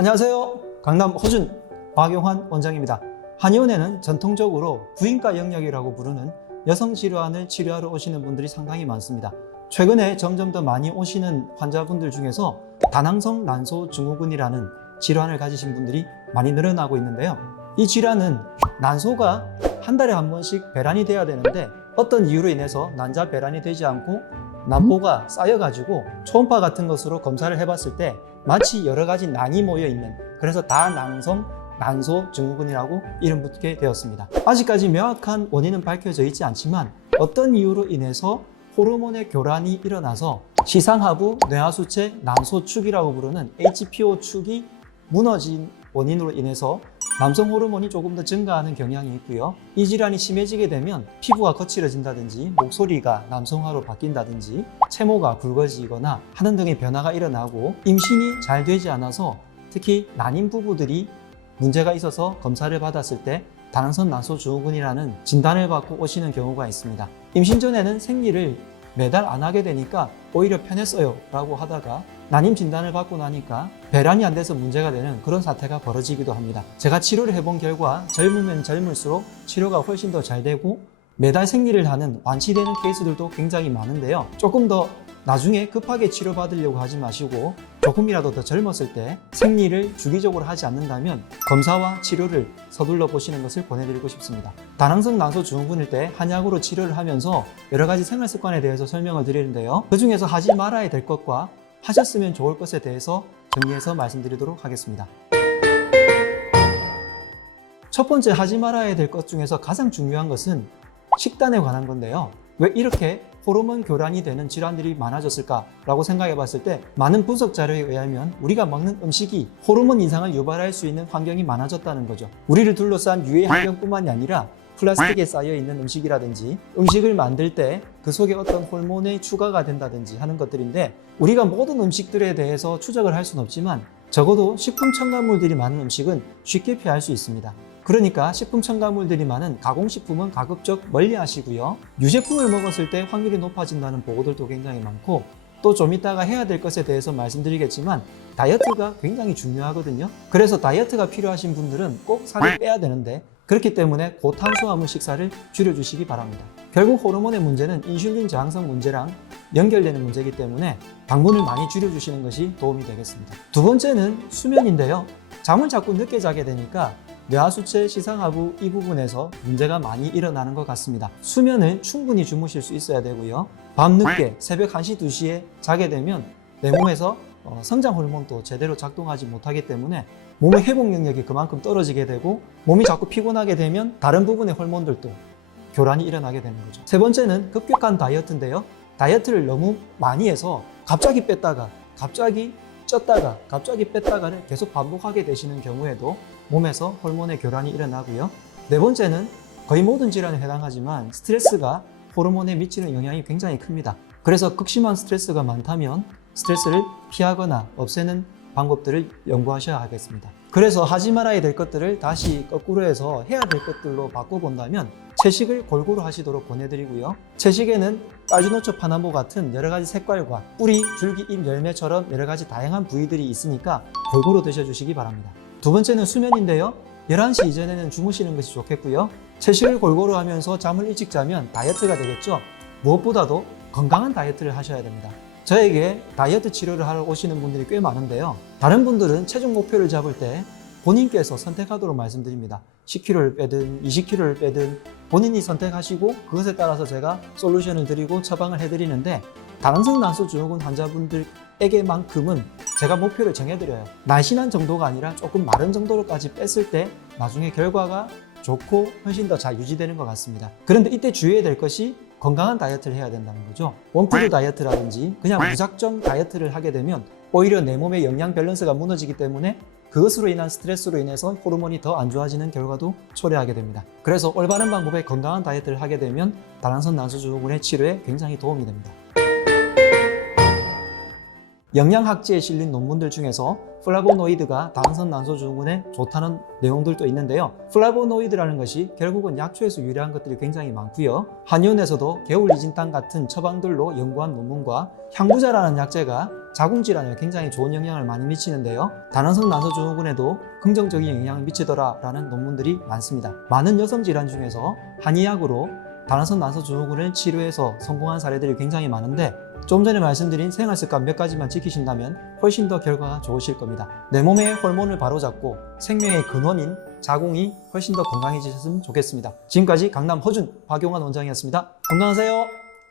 안녕하세요. 강남 호준 박용환 원장입니다. 한의원에는 전통적으로 부인과 영역이라고 부르는 여성 질환을 치료하러 오시는 분들이 상당히 많습니다. 최근에 점점 더 많이 오시는 환자분들 중에서 다낭성 난소 증후군이라는 질환을 가지신 분들이 많이 늘어나고 있는데요. 이 질환은 난소가 한 달에 한 번씩 배란이 돼야 되는데 어떤 이유로 인해서 난자 배란이 되지 않고 난보가 쌓여가지고 초음파 같은 것으로 검사를 해봤을 때 마치 여러 가지 난이 모여 있는, 그래서 다낭성 난소 증후군이라고 이름 붙게 되었습니다. 아직까지 명확한 원인은 밝혀져 있지 않지만 어떤 이유로 인해서 호르몬의 교란이 일어나서 시상하부 뇌하수체 난소축이라고 부르는 HPO축이 무너진 원인으로 인해서 남성 호르몬이 조금 더 증가하는 경향이 있고요. 이 질환이 심해지게 되면 피부가 거칠어진다든지 목소리가 남성화로 바뀐다든지 채모가 굵어지거나 하는 등의 변화가 일어나고 임신이 잘 되지 않아서 특히 난임 부부들이 문제가 있어서 검사를 받았을 때 다낭성 난소 증후군이라는 진단을 받고 오시는 경우가 있습니다. 임신 전에는 생리를 매달 안 하게 되니까 오히려 편했어요 라고 하다가 난임 진단을 받고 나니까 배란이 안 돼서 문제가 되는 그런 사태가 벌어지기도 합니다. 제가 치료를 해본 결과 젊으면 젊을수록 치료가 훨씬 더 잘 되고 매달 생리를 하는 완치되는 케이스들도 굉장히 많은데요. 조금 더 나중에 급하게 치료받으려고 하지 마시고 조금이라도 더 젊었을 때 생리를 주기적으로 하지 않는다면 검사와 치료를 서둘러 보시는 것을 권해드리고 싶습니다. 다낭성 난소 증후군일 때 한약으로 치료를 하면서 여러 가지 생활 습관에 대해서 설명을 드리는데요. 그 중에서 하지 말아야 될 것과 하셨으면 좋을 것에 대해서 정리해서 말씀드리도록 하겠습니다. 첫 번째 하지 말아야 될 것 중에서 가장 중요한 것은 식단에 관한 건데요. 왜 이렇게 호르몬 교란이 되는 질환들이 많아졌을까라고 생각해 봤을 때 많은 분석 자료에 의하면 우리가 먹는 음식이 호르몬 이상을 유발할 수 있는 환경이 많아졌다는 거죠. 우리를 둘러싼 유해 환경뿐만이 아니라 플라스틱에 쌓여있는 음식이라든지 음식을 만들 때 그 속에 어떤 호르몬이 추가가 된다든지 하는 것들인데 우리가 모든 음식들에 대해서 추적을 할 수는 없지만 적어도 식품 첨가물들이 많은 음식은 쉽게 피할 수 있습니다. 그러니까 식품 첨가물들이 많은 가공식품은 가급적 멀리 하시고요. 유제품을 먹었을 때 확률이 높아진다는 보고들도 굉장히 많고 또 좀 이따가 해야 될 것에 대해서 말씀드리겠지만 다이어트가 굉장히 중요하거든요. 그래서 다이어트가 필요하신 분들은 꼭 살을 빼야 되는데 그렇기 때문에 고탄수화물 식사를 줄여주시기 바랍니다. 결국 호르몬의 문제는 인슐린 저항성 문제랑 연결되는 문제이기 때문에 당분을 많이 줄여주시는 것이 도움이 되겠습니다. 두 번째는 수면인데요. 잠을 자꾸 늦게 자게 되니까 뇌하수체 시상하부 이 부분에서 문제가 많이 일어나는 것 같습니다. 수면을 충분히 주무실 수 있어야 되고요. 밤늦게 새벽 1시, 2시에 자게 되면 내 몸에서 성장 호르몬도 제대로 작동하지 못하기 때문에 몸의 회복 능력이 그만큼 떨어지게 되고 몸이 자꾸 피곤하게 되면 다른 부분의 호르몬들도 교란이 일어나게 되는 거죠. 세 번째는 급격한 다이어트인데요. 다이어트를 너무 많이 해서 갑자기 뺐다가 갑자기 쪘다가 갑자기 뺐다가를 계속 반복하게 되시는 경우에도 몸에서 호르몬의 교란이 일어나고요. 네 번째는 거의 모든 질환에 해당하지만 스트레스가 호르몬에 미치는 영향이 굉장히 큽니다. 그래서 극심한 스트레스가 많다면 스트레스를 피하거나 없애는 방법들을 연구하셔야 하겠습니다. 그래서 하지 말아야 될 것들을 다시 거꾸로 해서 해야 될 것들로 바꿔본다면 채식을 골고루 하시도록 권해드리고요. 채식에는 까지노초 파남보 같은 여러 가지 색깔과 뿌리, 줄기, 잎, 열매처럼 여러 가지 다양한 부위들이 있으니까 골고루 드셔주시기 바랍니다. 두 번째는 수면인데요. 11시 이전에는 주무시는 것이 좋겠고요. 채식을 골고루 하면서 잠을 일찍 자면 다이어트가 되겠죠. 무엇보다도 건강한 다이어트를 하셔야 됩니다. 저에게 다이어트 치료를 하러 오시는 분들이 꽤 많은데요. 다른 분들은 체중 목표를 잡을 때 본인께서 선택하도록 말씀드립니다. 10kg를 빼든 20kg를 빼든 본인이 선택하시고 그것에 따라서 제가 솔루션을 드리고 처방을 해드리는데 다낭성 난소 증후군 환자분들에게만큼은 제가 목표를 정해드려요. 날씬한 정도가 아니라 조금 마른 정도로까지 뺐을 때 나중에 결과가 좋고 훨씬 더 잘 유지되는 것 같습니다. 그런데 이때 주의해야 될 것이 건강한 다이어트를 해야 된다는 거죠. 원푸드 다이어트라든지 그냥 무작정 다이어트를 하게 되면 오히려 내 몸의 영양 밸런스가 무너지기 때문에 그것으로 인한 스트레스로 인해서 호르몬이 더 안 좋아지는 결과도 초래하게 됩니다. 그래서 올바른 방법의 건강한 다이어트를 하게 되면 다낭성 난소 증후군의 치료에 굉장히 도움이 됩니다. 영양학지에 실린 논문들 중에서 플라보노이드가 다항성 난소 증후군에 좋다는 내용들도 있는데요. 플라보노이드라는 것이 결국은 약초에서 유래한 것들이 굉장히 많고요. 한의원에서도 개울이진땅 같은 처방들로 연구한 논문과 향부자라는 약재가 자궁질환에 굉장히 좋은 영향을 많이 미치는데요. 다항성 난소 증후군에도 긍정적인 영향을 미치더라라는 논문들이 많습니다. 많은 여성 질환 중에서 한의학으로 다항성 난소 증후군을 치료해서 성공한 사례들이 굉장히 많은데 좀 전에 말씀드린 생활습관 몇 가지만 지키신다면 훨씬 더 결과가 좋으실 겁니다. 내 몸의 호르몬을 바로잡고 생명의 근원인 자궁이 훨씬 더 건강해지셨으면 좋겠습니다. 지금까지 강남 허준 박용환 원장이었습니다. 건강하세요.